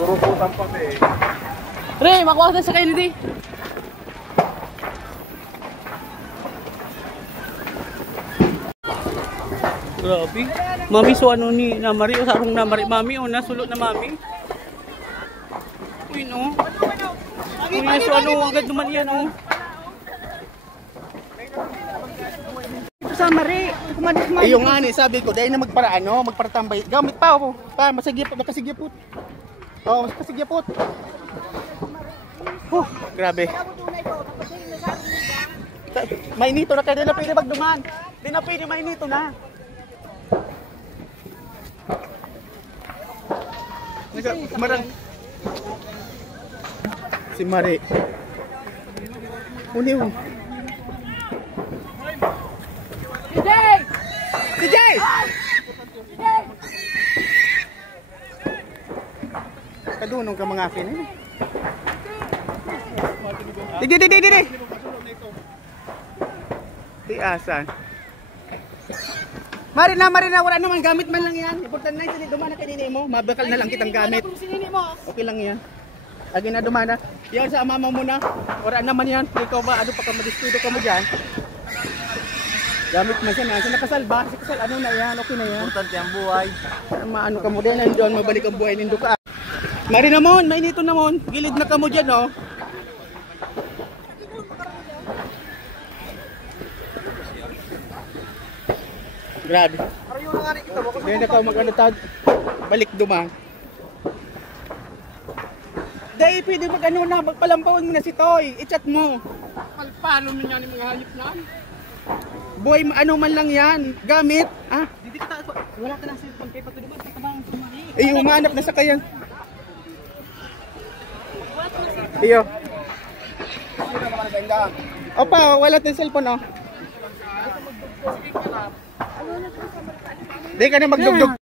Guruputan pa eh. Re, makuha ka sa kayo nito. Grabe. Mami, so ano ni Namari? O sarong Namari, mami? O nasulot na mami? Uy, no? Uy, so ano? Agad naman yan, o. Sa Mari. Yung nga ni, sabi ko, dahil na magparatambay. Gamit pa, o. Pa, makasigipot. Oo, makasigipot. Grabe. Mainito na kayo, di na pwede magduman. Di na pwede, mainito na. Marang si Mari. Uniw. DJ! Kadunong ka mga akin eh. Di. Tiasan. Mari na, wala naman, gamit man lang yan. Importante na yung dumana kanini mo, mabakal na lang kitang gamit. Okay lang yan. Agi na dumana. Yan sa mama mo na, wala naman yan. Ikaw ba, ano pa ka, madiskudo ka mo dyan. Gamit mo siya na, sa nakasalba, sa kasal, ano na yan, okay na yan. Importante ang buhay. Maano ka mo din, nandiyon, mabalik ang buhay, nindo ka. Mari na mon, mainito na mon, gilid na ka mo dyan, oh. Grabe. Hindi na ka mag-anotad. Balik duma. Dahil pwede mag-ano na, magpalampawin mo na si Toy. I-chat mo. Paano mo yan yung mga halip na? Boy, ano man lang yan. Gamit. Ah? Wala ka ng cellphone kay patuloy. Di ka bang sumali? Eh, umanap na sa kayan. Iyo. Opa, wala tayong cellphone, oh. Di ka na magdugdug.